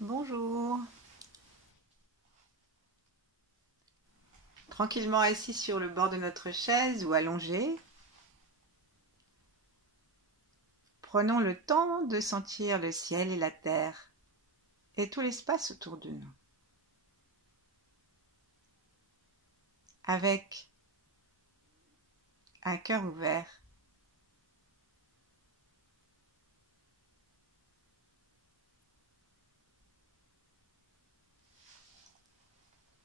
Bonjour. Tranquillement assis sur le bord de notre chaise ou allongé, prenons le temps de sentir le ciel et la terre et tout l'espace autour de nous. Avec un cœur ouvert,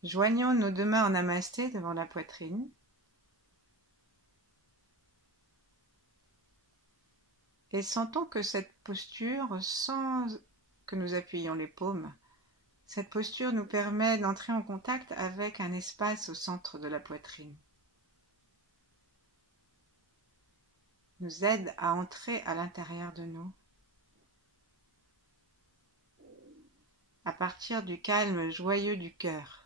joignons nos deux mains en namasté devant la poitrine et sentons que cette posture, sans que nous appuyions les paumes, cette posture nous permet d'entrer en contact avec un espace au centre de la poitrine. Nous aide à entrer à l'intérieur de nous, à partir du calme joyeux du cœur.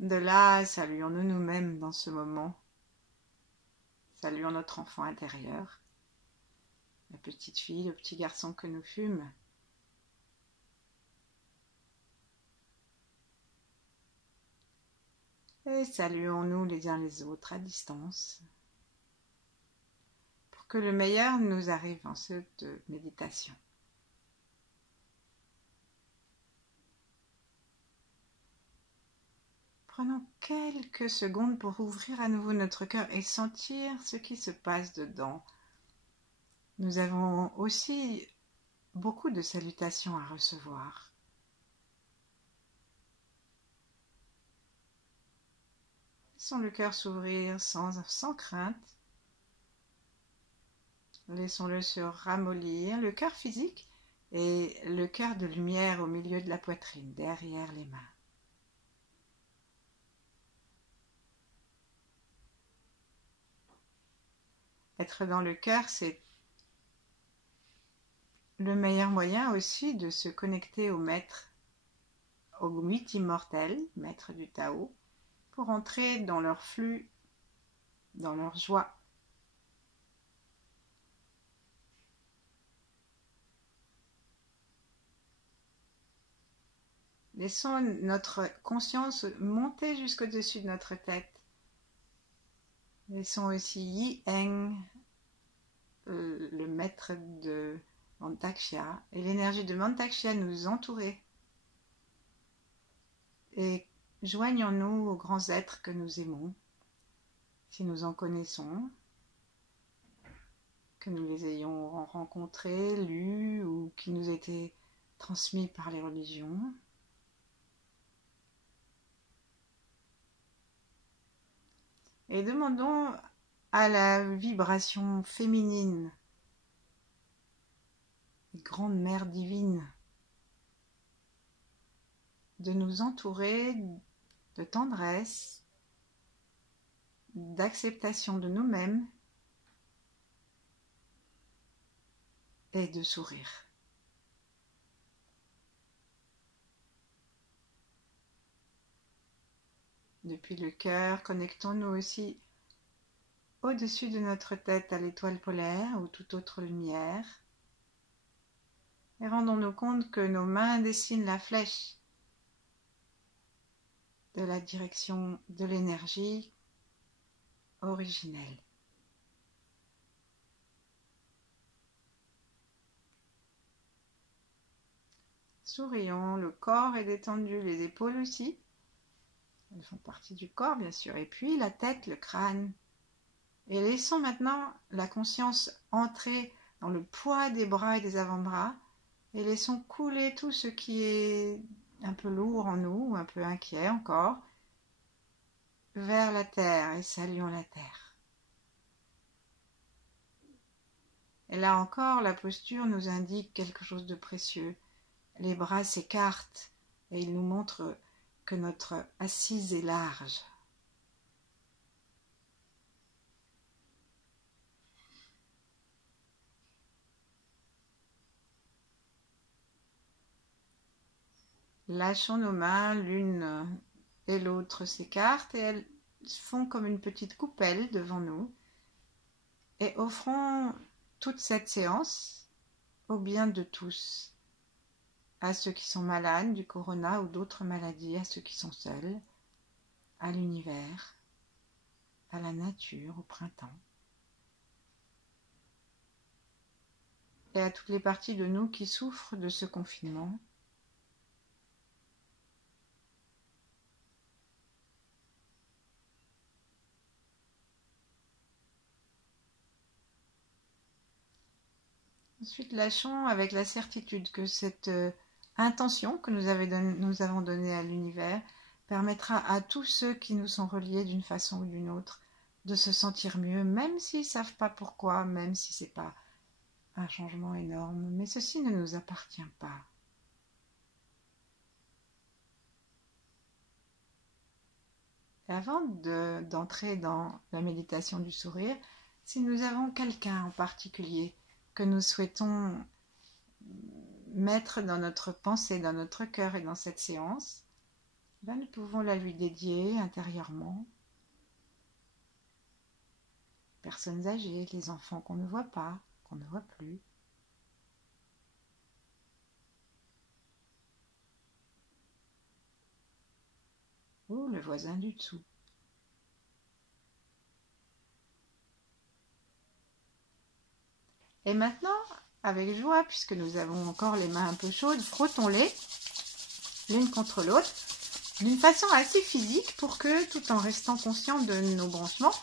De là, saluons-nous nous-mêmes dans ce moment. Saluons notre enfant intérieur, la petite fille, le petit garçon que nous fûmes. Et saluons-nous les uns les autres à distance, pour que le meilleur nous arrive en cette méditation. Prenons quelques secondes pour ouvrir à nouveau notre cœur et sentir ce qui se passe dedans. Nous avons aussi beaucoup de salutations à recevoir. Laissons le cœur s'ouvrir sans crainte. Laissons-le se ramollir, le cœur physique et le cœur de lumière au milieu de la poitrine, derrière les mains. Être dans le cœur, c'est le meilleur moyen aussi de se connecter au maître, au mythe immortel, maître du Tao, pour entrer dans leur flux, dans leur joie. Laissons notre conscience monter jusqu'au-dessus de notre tête. Laissons aussi Yi Heng, le maître de Mantakshya, et l'énergie de Mantakshya nous entourer. Et joignons-nous aux grands êtres que nous aimons, si nous en connaissons, que nous les ayons rencontrés, lus ou qui nous étaient transmis par les religions. Et demandons à la vibration féminine, grande mère divine, de nous entourer de tendresse, d'acceptation de nous-mêmes et de sourire. Depuis le cœur, connectons-nous aussi au-dessus de notre tête à l'étoile polaire ou toute autre lumière. Et rendons-nous compte que nos mains dessinent la flèche de la direction de l'énergie originelle. Sourions, le corps est détendu, les épaules aussi. Elles font partie du corps, bien sûr. Et puis la tête, le crâne. Et laissons maintenant la conscience entrer dans le poids des bras et des avant-bras. Et laissons couler tout ce qui est un peu lourd en nous, un peu inquiet encore, vers la terre. Et saluons la terre. Et là encore, la posture nous indique quelque chose de précieux. Les bras s'écartent et ils nous montrent que notre assise est large. Lâchons nos mains, l'une et l'autre s'écartent et elles font comme une petite coupelle devant nous. Et offrons toute cette séance au bien de tous, à ceux qui sont malades du corona ou d'autres maladies, à ceux qui sont seuls, à l'univers, à la nature, au printemps, et à toutes les parties de nous qui souffrent de ce confinement. Ensuite, lâchons avec la certitude que cette intention que nous avons donnée à l'univers permettra à tous ceux qui nous sont reliés d'une façon ou d'une autre de se sentir mieux, même s'ils ne savent pas pourquoi, même si ce n'est pas un changement énorme. Mais ceci ne nous appartient pas. Et avant d'entrer dans la méditation du sourire, si nous avons quelqu'un en particulier que nous souhaitons mettre dans notre pensée, dans notre cœur et dans cette séance, nous pouvons la lui dédier intérieurement. Personnes âgées, les enfants qu'on ne voit pas, qu'on ne voit plus. Ou le voisin du dessous. Et maintenant, avec joie, puisque nous avons encore les mains un peu chaudes, frottons-les l'une contre l'autre, d'une façon assez physique pour que, tout en restant conscient de nos branchements,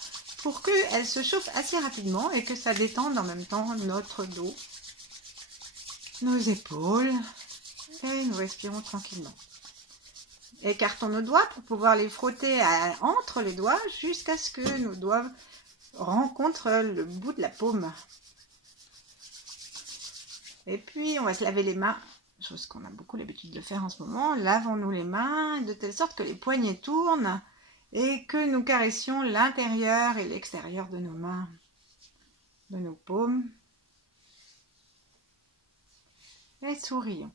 pour qu'elles se chauffent assez rapidement et que ça détende en même temps notre dos, nos épaules, et nous respirons tranquillement. Écartons nos doigts pour pouvoir les frotter entre les doigts jusqu'à ce que nos doigts rencontrent le bout de la paume. Et puis, on va se laver les mains, chose qu'on a beaucoup l'habitude de faire en ce moment. Lavons-nous les mains de telle sorte que les poignets tournent et que nous caressions l'intérieur et l'extérieur de nos mains, de nos paumes. Et sourions.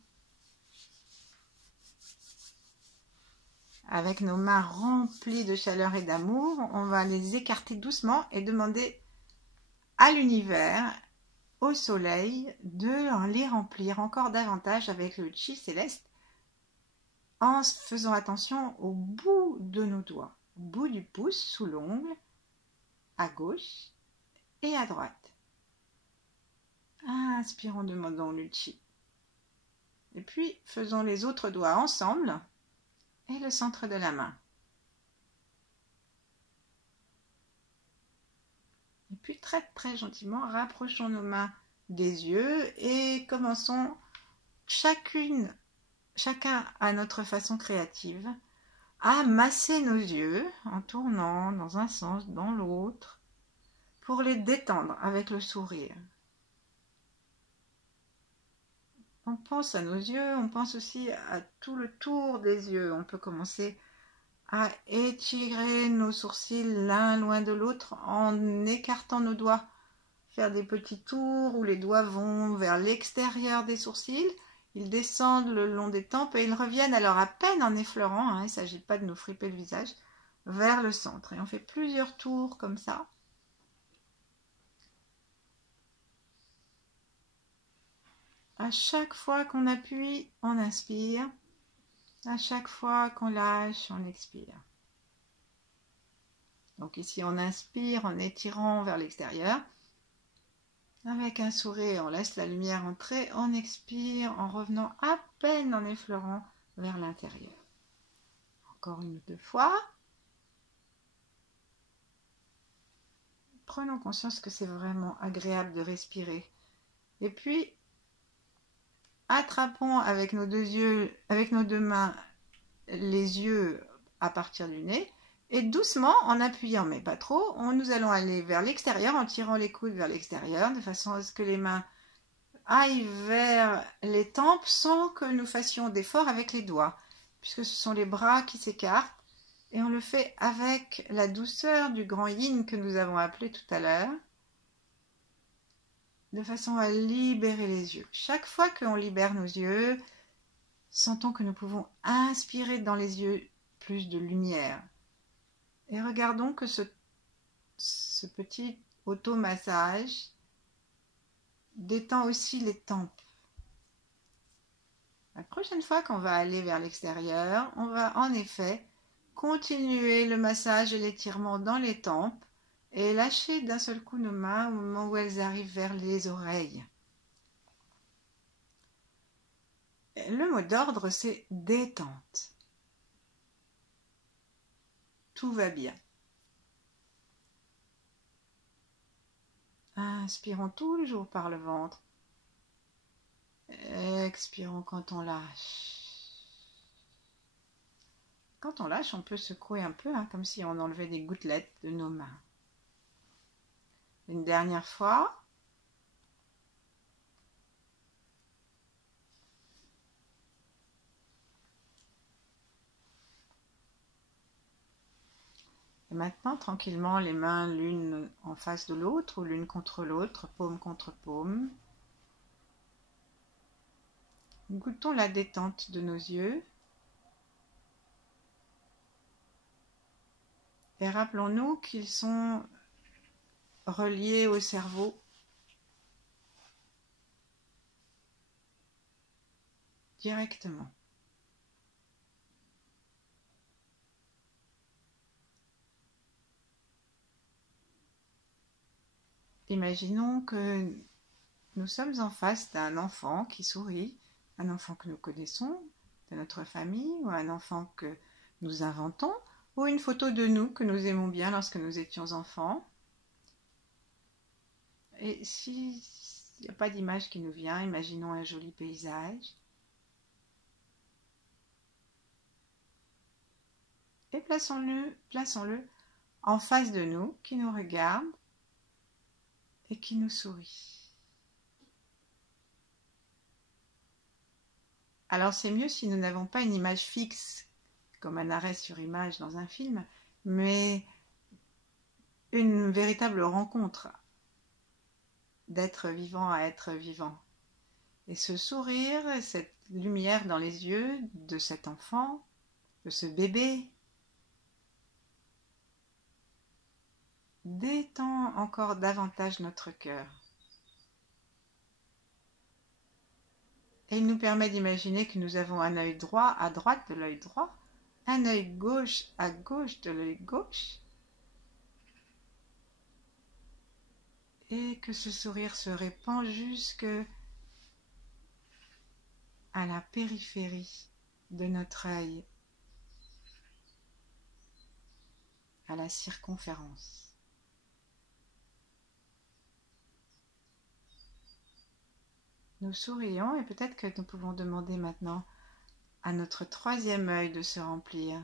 Avec nos mains remplies de chaleur et d'amour, on va les écarter doucement et demander à l'univers, au soleil, de les remplir encore davantage avec le chi céleste en faisant attention au bout de nos doigts, au bout du pouce, sous l'ongle, à gauche et à droite. Inspirons, demandons le chi. Et puis, faisons les autres doigts ensemble et le centre de la main. Et puis très très gentiment, rapprochons nos mains des yeux et commençons chacun à notre façon créative à masser nos yeux en tournant dans un sens, dans l'autre, pour les détendre avec le sourire. On pense à nos yeux, on pense aussi à tout le tour des yeux. On peut commencer à étirer nos sourcils l'un loin de l'autre en écartant nos doigts, faire des petits tours où les doigts vont vers l'extérieur des sourcils, ils descendent le long des tempes et ils reviennent alors à peine en effleurant, il ne s'agit pas de nous friper le visage, vers le centre. Et on fait plusieurs tours comme ça. À chaque fois qu'on appuie, on inspire. À chaque fois qu'on lâche, on expire. Donc ici, on inspire en étirant vers l'extérieur. Avec un sourire, on laisse la lumière entrer. On expire en revenant à peine en effleurant vers l'intérieur. Encore une ou deux fois. Prenons conscience que c'est vraiment agréable de respirer. Et puis, attrapons avec nos deux mains, les yeux à partir du nez. Et doucement, en appuyant, mais pas trop, nous allons aller vers l'extérieur en tirant les coudes vers l'extérieur, de façon à ce que les mains aillent vers les tempes sans que nous fassions d'efforts avec les doigts, puisque ce sont les bras qui s'écartent. Et on le fait avec la douceur du grand yin que nous avons appelé tout à l'heure, de façon à libérer les yeux. Chaque fois qu'on libère nos yeux, sentons que nous pouvons inspirer dans les yeux plus de lumière. Et regardons que ce petit automassage détend aussi les tempes. La prochaine fois qu'on va aller vers l'extérieur, on va en effet continuer le massage et l'étirement dans les tempes et lâcher d'un seul coup nos mains au moment où elles arrivent vers les oreilles. Le mot d'ordre, c'est détente. Tout va bien. Inspirons toujours par le ventre. Expirons quand on lâche. Quand on lâche, on peut secouer un peu, comme si on enlevait des gouttelettes de nos mains. Une dernière fois. Et maintenant, tranquillement, les mains l'une en face de l'autre ou l'une contre l'autre, paume contre paume. Goûtons la détente de nos yeux. Et rappelons-nous qu'ils sont reliés au cerveau. Directement. Imaginons que nous sommes en face d'un enfant qui sourit, un enfant que nous connaissons, de notre famille, ou un enfant que nous inventons, ou une photo de nous que nous aimons bien lorsque nous étions enfants. Et s'il n'y a pas d'image qui nous vient, imaginons un joli paysage. Et plaçons-le en face de nous, qui nous regarde et qui nous sourit. Alors c'est mieux si nous n'avons pas une image fixe, comme un arrêt sur image dans un film, mais une véritable rencontre d'être vivant à être vivant. Et ce sourire, cette lumière dans les yeux de cet enfant, de ce bébé, détend encore davantage notre cœur. Et il nous permet d'imaginer que nous avons un œil droit à droite de l'œil droit, un œil gauche à gauche de l'œil gauche, et que ce sourire se répand jusque à la périphérie de notre œil, à la circonférence. Nous sourions et peut-être que nous pouvons demander maintenant à notre troisième œil de se remplir.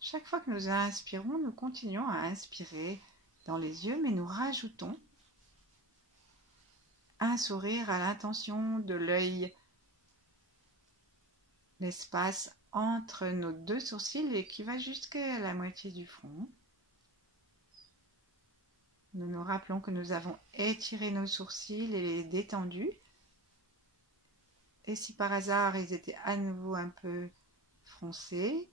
Chaque fois que nous inspirons, nous continuons à inspirer dans les yeux, mais nous rajoutons un sourire à l'intention de l'œil, l'espace entre nos deux sourcils et qui va jusqu'à la moitié du front. Nous nous rappelons que nous avons étiré nos sourcils et détendus. Et si par hasard ils étaient à nouveau un peu froncés,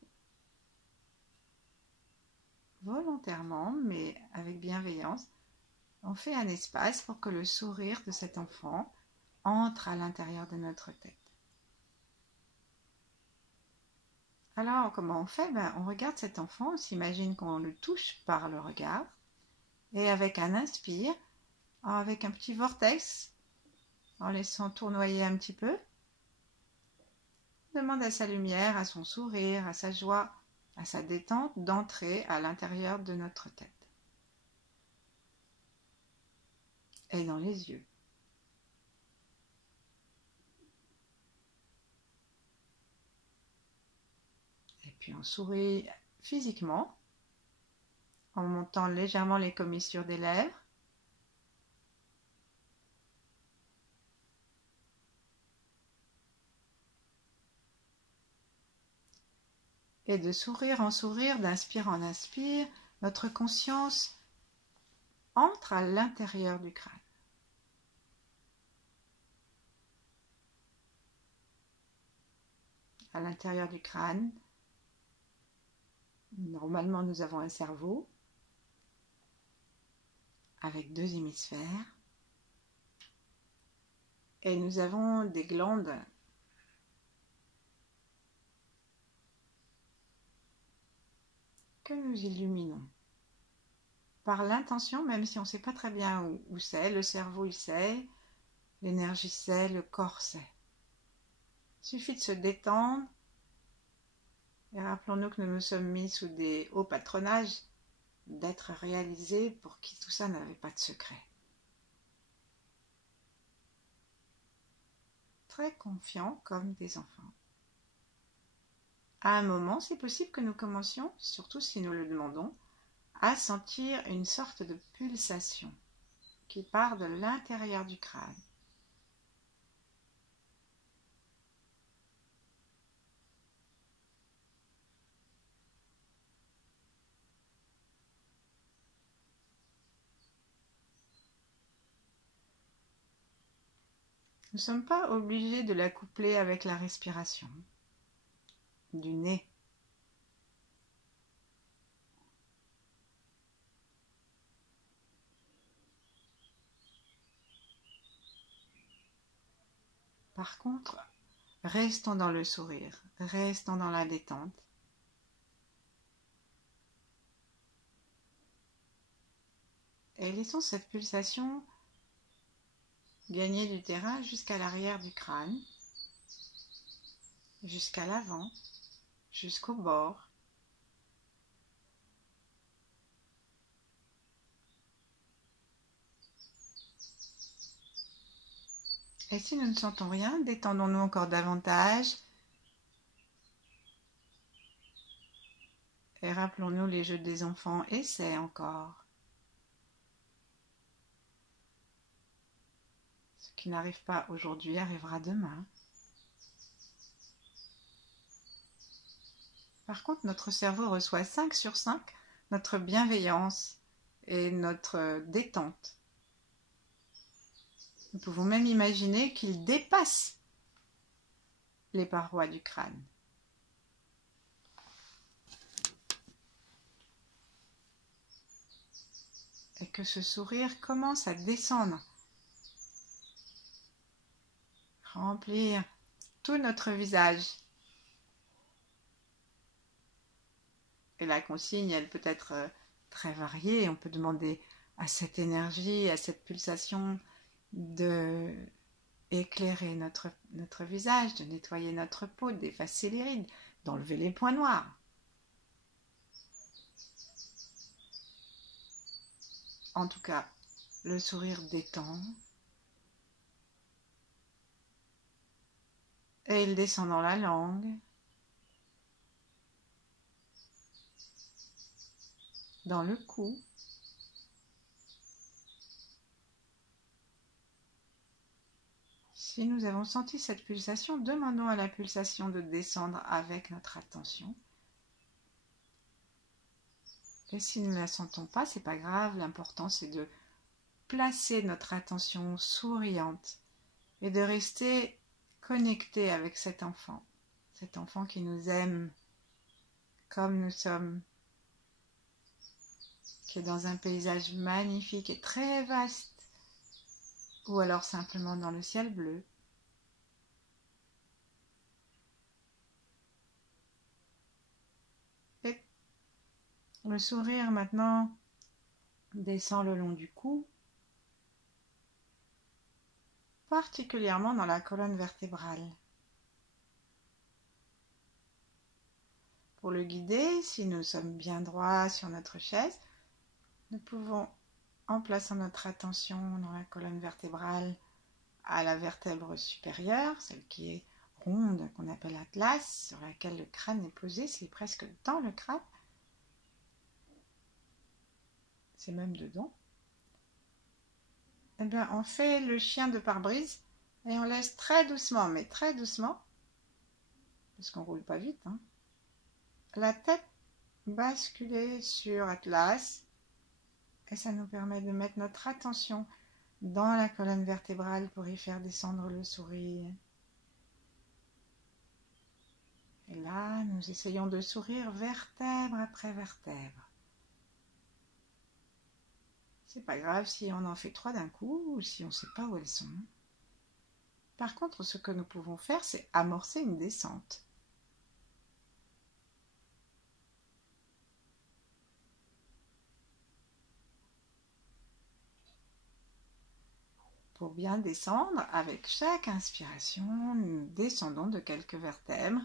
volontairement, mais avec bienveillance, on fait un espace pour que le sourire de cet enfant entre à l'intérieur de notre tête. Alors, comment on fait? On regarde cet enfant, on s'imagine qu'on le touche par le regard, et avec un inspire, avec un petit vortex, en laissant tournoyer un petit peu, on demande à sa lumière, à son sourire, à sa joie, à sa détente d'entrer à l'intérieur de notre tête. Et dans les yeux. Et puis on sourit physiquement, en montant légèrement les commissures des lèvres. Et de sourire en sourire, d'inspire en inspire, notre conscience entre à l'intérieur du crâne. À l'intérieur du crâne, normalement nous avons un cerveau avec deux hémisphères. Et nous avons des glandes que nous illuminons par l'intention, même si on ne sait pas très bien où c'est. Le cerveau il sait, l'énergie sait, le corps sait. Il suffit de se détendre et rappelons-nous que nous nous sommes mis sous des hauts patronages d'êtres réalisés pour qui tout ça n'avait pas de secret. Très confiants comme des enfants. À un moment, c'est possible que nous commencions, surtout si nous le demandons, à sentir une sorte de pulsation qui part de l'intérieur du crâne. Nous ne sommes pas obligés de la coupler avec la respiration du nez. Par contre, restons dans le sourire, restons dans la détente. Et laissons cette pulsation gagner du terrain jusqu'à l'arrière du crâne, jusqu'à l'avant, jusqu'au bord. Et si nous ne sentons rien, détendons-nous encore davantage. Et rappelons-nous les jeux des enfants. Essaie encore. Ce qui n'arrive pas aujourd'hui arrivera demain. Par contre, notre cerveau reçoit 5 sur 5 notre bienveillance et notre détente. Nous pouvons même imaginer qu'il dépasse les parois du crâne. Et que ce sourire commence à descendre, remplir tout notre visage. Et la consigne, elle peut être très variée. On peut demander à cette énergie, à cette pulsation de éclairer notre visage, de nettoyer notre peau, d'effacer les rides, d'enlever les points noirs. En tout cas, le sourire détend et il descend dans la langue, dans le cou. Si nous avons senti cette pulsation, demandons à la pulsation de descendre avec notre attention. Et si nous ne la sentons pas, c'est pas grave, l'important c'est de placer notre attention souriante et de rester connecté avec cet enfant qui nous aime comme nous sommes, qui est dans un paysage magnifique et très vaste, ou alors simplement dans le ciel bleu. Et le sourire maintenant descend le long du cou, particulièrement dans la colonne vertébrale. Pour le guider, si nous sommes bien droits sur notre chaise, nous pouvons, en plaçant notre attention dans la colonne vertébrale à la vertèbre supérieure, celle qui est ronde, qu'on appelle l'atlas, sur laquelle le crâne est posé, c'est presque dans le crâne, c'est même dedans. Eh bien, on fait le chien de pare-brise et on laisse très doucement, mais très doucement, parce qu'on ne roule pas vite, la tête basculer sur Atlas et ça nous permet de mettre notre attention dans la colonne vertébrale pour y faire descendre le sourire. Et là, nous essayons de sourire vertèbre après vertèbre. C'est pas grave si on en fait 3 d'un coup ou si on ne sait pas où elles sont. Par contre, ce que nous pouvons faire, c'est amorcer une descente. Pour bien descendre, avec chaque inspiration, nous descendons de quelques vertèbres.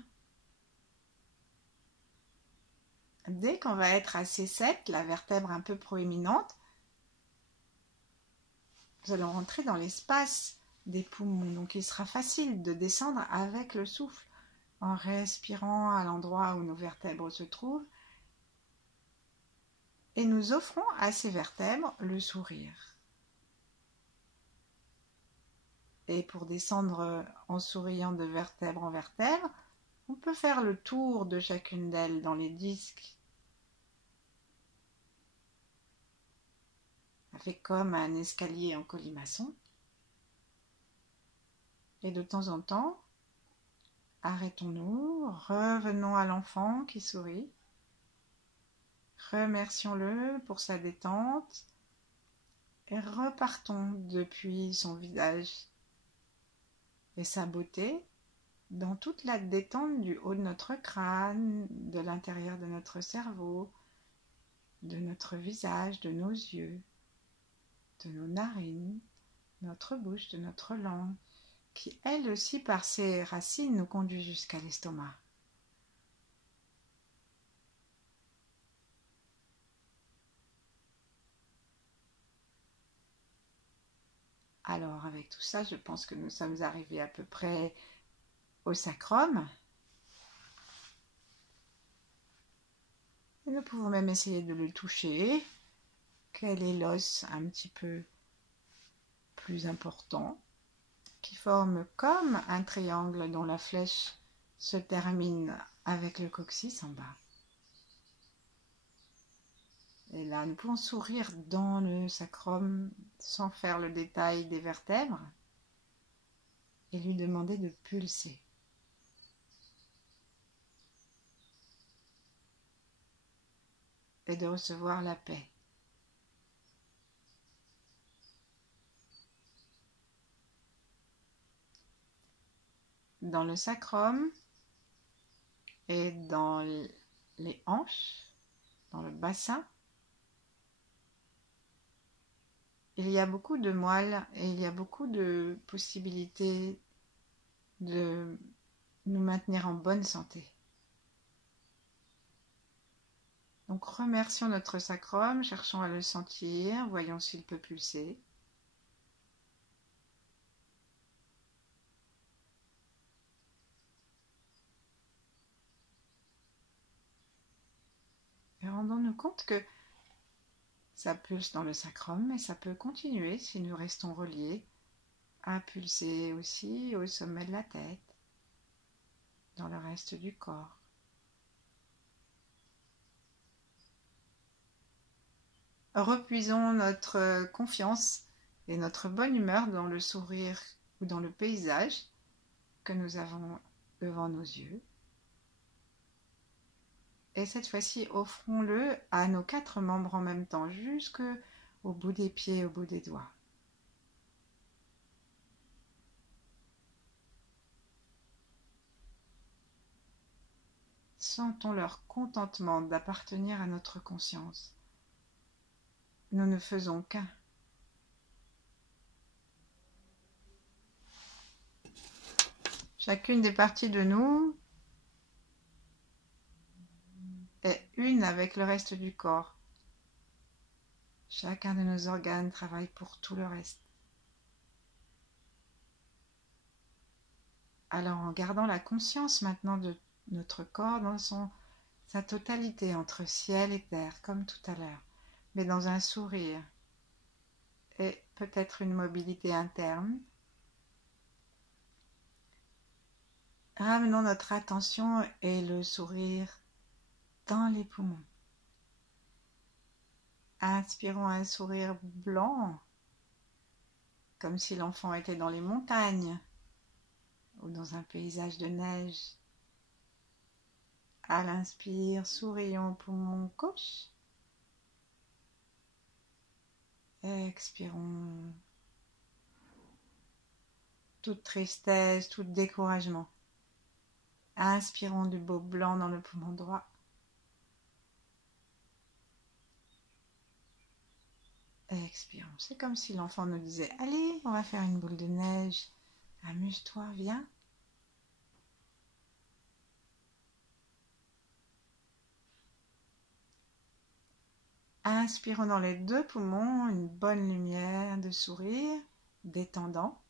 Dès qu'on va être à C7, la vertèbre un peu proéminente, nous allons rentrer dans l'espace des poumons. Donc il sera facile de descendre avec le souffle, en respirant à l'endroit où nos vertèbres se trouvent. Et nous offrons à ces vertèbres le sourire. Et pour descendre en souriant de vertèbre en vertèbre, on peut faire le tour de chacune d'elles dans les disques. Ça fait comme un escalier en colimaçon. Et de temps en temps, arrêtons-nous, revenons à l'enfant qui sourit. Remercions-le pour sa détente et repartons depuis son visage et sa beauté dans toute la détente du haut de notre crâne, de l'intérieur de notre cerveau, de notre visage, de nos yeux, de nos narines, notre bouche, de notre langue, qui elle aussi par ses racines nous conduit jusqu'à l'estomac. Alors avec tout ça, je pense que nous sommes arrivés à peu près au sacrum. Et nous pouvons même essayer de le toucher. Quel est l'os un petit peu plus important, qui forme comme un triangle dont la flèche se termine avec le coccyx en bas. Et là, nous pouvons sourire dans le sacrum sans faire le détail des vertèbres et lui demander de pulser. Et de recevoir la paix. Dans le sacrum et dans les hanches, dans le bassin, il y a beaucoup de moelles et il y a beaucoup de possibilités de nous maintenir en bonne santé. Donc remercions notre sacrum, cherchons à le sentir, voyons s'il peut pulser. Et rendons-nous compte que ça pulse dans le sacrum, mais ça peut continuer si nous restons reliés à pulser aussi au sommet de la tête, dans le reste du corps. Repuisons notre confiance et notre bonne humeur dans le sourire ou dans le paysage que nous avons devant nos yeux. Et cette fois-ci, offrons-le à nos 4 membres en même temps, jusqu'au bout des pieds, au bout des doigts. Sentons leur contentement d'appartenir à notre conscience. Nous ne faisons qu'un. Chacune des parties de nous est une avec le reste du corps. Chacun de nos organes travaille pour tout le reste. Alors en gardant la conscience maintenant de notre corps dans sa totalité entre ciel et terre, comme tout à l'heure, mais dans un sourire et peut-être une mobilité interne, ramenons notre attention et le sourire dans les poumons. Inspirons un sourire blanc, comme si l'enfant était dans les montagnes ou dans un paysage de neige. À l'inspire, sourions au poumon gauche. Expirons toute tristesse, tout découragement. Inspirons du beau blanc dans le poumon droit. Expirons. C'est comme si l'enfant nous disait « Allez, on va faire une boule de neige. Amuse-toi, viens. » Inspirons dans les deux poumons une bonne lumière de sourire, détendant.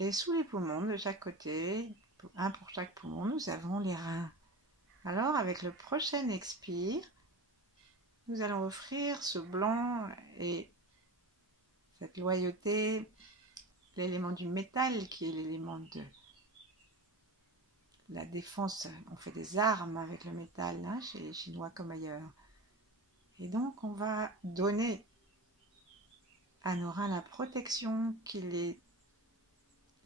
Et sous les poumons de chaque côté, un pour chaque poumon, nous avons les reins. Alors, avec le prochain expire, nous allons offrir ce blanc et cette loyauté, l'élément du métal qui est l'élément de la défense. On fait des armes avec le métal, hein, chez les Chinois comme ailleurs. Et donc, on va donner à nos reins la protection qui les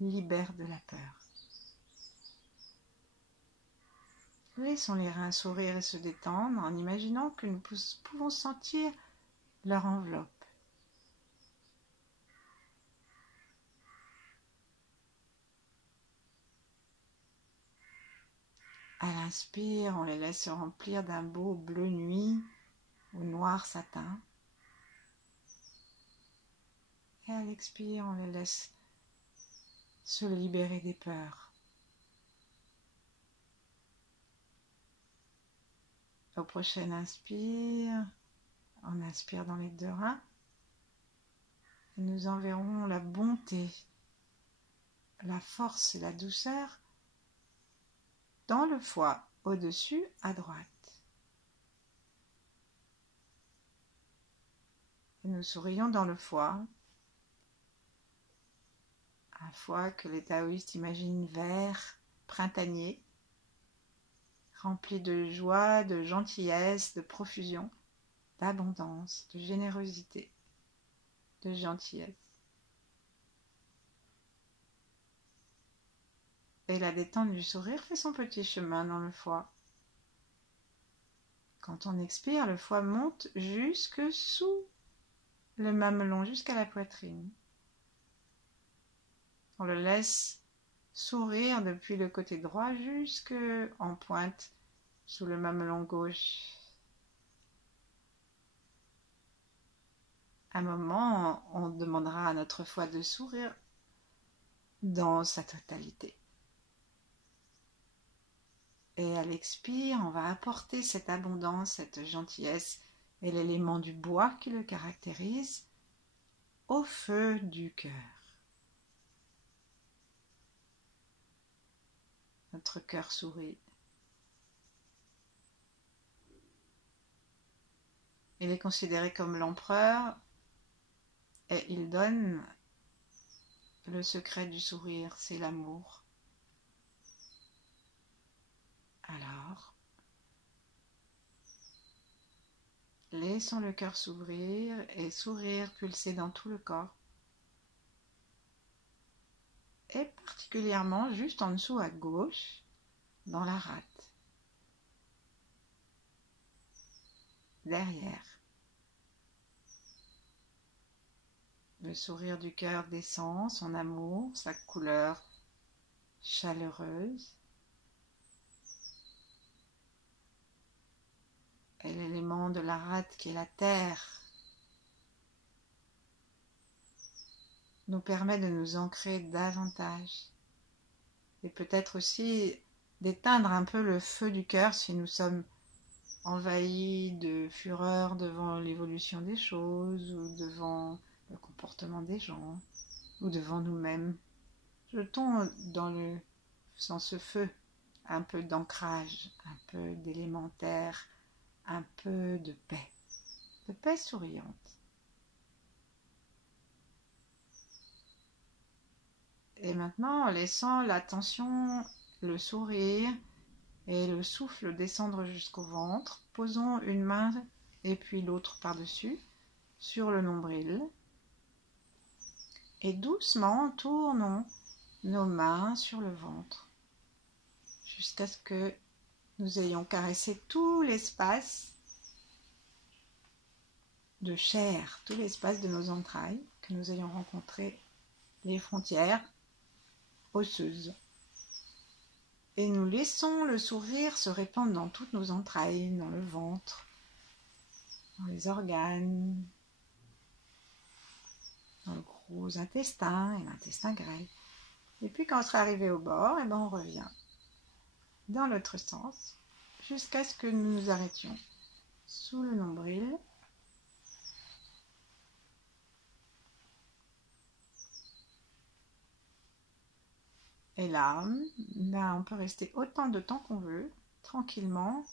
libère de la peur. Laissons les reins sourire et se détendre en imaginant que nous pouvons sentir leur enveloppe. À l'inspire, on les laisse se remplir d'un beau bleu nuit ou noir satin. Et à l'expire, on les laisse se libérer des peurs. Au prochain inspire, on inspire dans les deux reins. Et nous enverrons la bonté, la force et la douceur dans le foie, au-dessus, à droite. Et nous sourions dans le foie, un foie que les taoïstes imaginent vert, printanier, rempli de joie, de gentillesse, de profusion, d'abondance, de générosité, de gentillesse. Et la détente du sourire fait son petit chemin dans le foie. Quand on expire, le foie monte jusque sous le mamelon, jusqu'à la poitrine. On le laisse sourire depuis le côté droit jusque en pointe sous le mamelon gauche. Un moment, on demandera à notre foie de sourire dans sa totalité. Et à l'expire, on va apporter cette abondance, cette gentillesse et l'élément du bois qui le caractérise au feu du cœur. Notre cœur sourit. Il est considéré comme l'empereur et il donne le secret du sourire, c'est l'amour. Alors, laissons le cœur s'ouvrir et sourire pulser dans tout le corps. Et particulièrement juste en dessous à gauche, dans la rate. Derrière. Le sourire du cœur descend, son amour, sa couleur chaleureuse. Et l'élément de la rate qui est la terre nous permet de nous ancrer davantage et peut-être aussi d'éteindre un peu le feu du cœur si nous sommes envahis de fureur devant l'évolution des choses ou devant le comportement des gens ou devant nous-mêmes. Jetons dans ce feu un peu d'ancrage, un peu d'élémentaire, un peu de paix souriante. Et maintenant, en laissant l'attention, le sourire et le souffle descendre jusqu'au ventre, posons une main et puis l'autre par-dessus sur le nombril. Et doucement, tournons nos mains sur le ventre jusqu'à ce que nous ayons caressé tout l'espace de chair, tout l'espace de nos entrailles, que nous ayons rencontré les frontières osseuses. Et nous laissons le sourire se répandre dans toutes nos entrailles, dans le ventre, dans les organes, dans le gros intestin et l'intestin grêle. Et puis quand on sera arrivé au bord, et on revient dans l'autre sens jusqu'à ce que nous nous arrêtions sous le nombril. Et là, on peut rester autant de temps qu'on veut, tranquillement,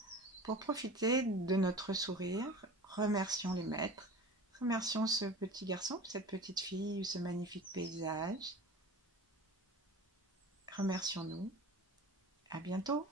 pour profiter de notre sourire. Remercions les maîtres, remercions ce petit garçon, cette petite fille, ce magnifique paysage. Remercions-nous. À bientôt.